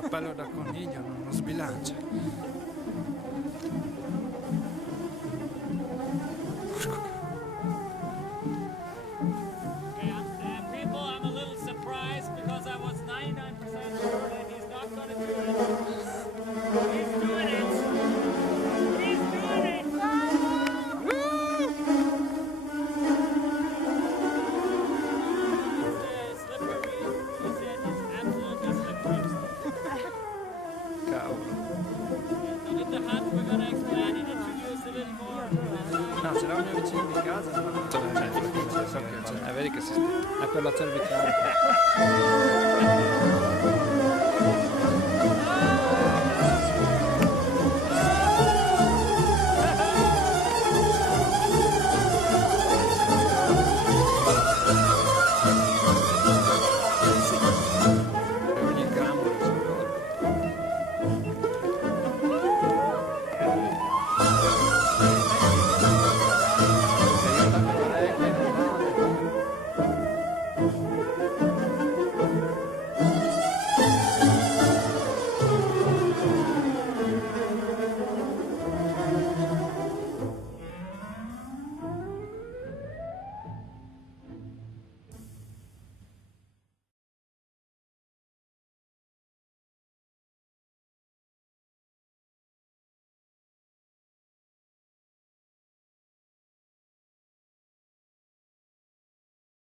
cappello da coniglio non sbilancia. People, I'm a little surprised because I was 99% sure that he's not going to do it. He's doing it. He's doing it. It's slippery. He said it's absolutely slippery. Cavolo. In the hut, we're going to explain and introduce a little more. No, ce l'hanno vicino di casa, ma non c'è. Vedi che si è per la cervicale.